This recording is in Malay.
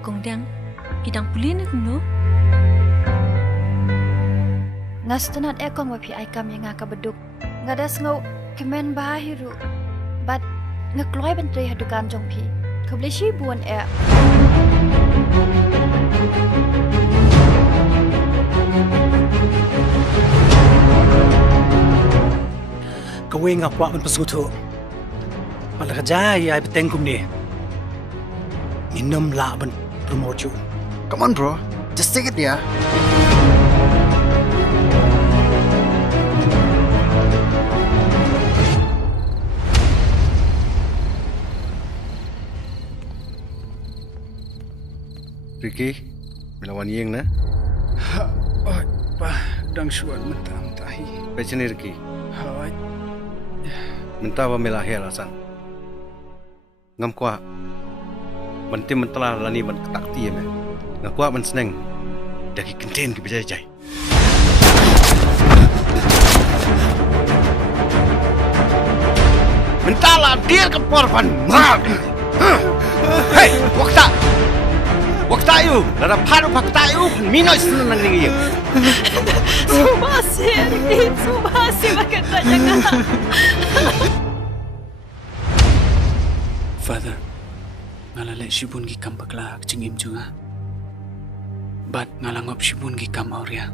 Kongdang, idang pulin na kuno. Ngastunan ekong wapi aikam yang ngaka beduk. Ngadas ngau kemen bahiru. Bat ngekloy bentri hadukan jongpi. Kebeli buan e. Kawe nga kwa man pasuto. Malakajay ay betengkum ni. Minum laban promote you. Come on, bro. Just take it, yeah. Ricky, melawan Ying na? Oi, pa, dang suan mentang tahi. Macam ni Ricky. Hai, Mentah apa melahi alasan. Ngam kuat. Bantim mentala lani ban ketakti me. Ngam kuat man seneng. Dari kenten ke bijai-jai. Mentala dia ke porban. Hei, wakta. Wakta you. Lara paru wakta you. Minoi senang ni. Subasi, Ricky. Subasi makita niya nga. Father, ngalale sibun gi kam bakla cingim junga. Bat ngalangop sibun gi kam auria.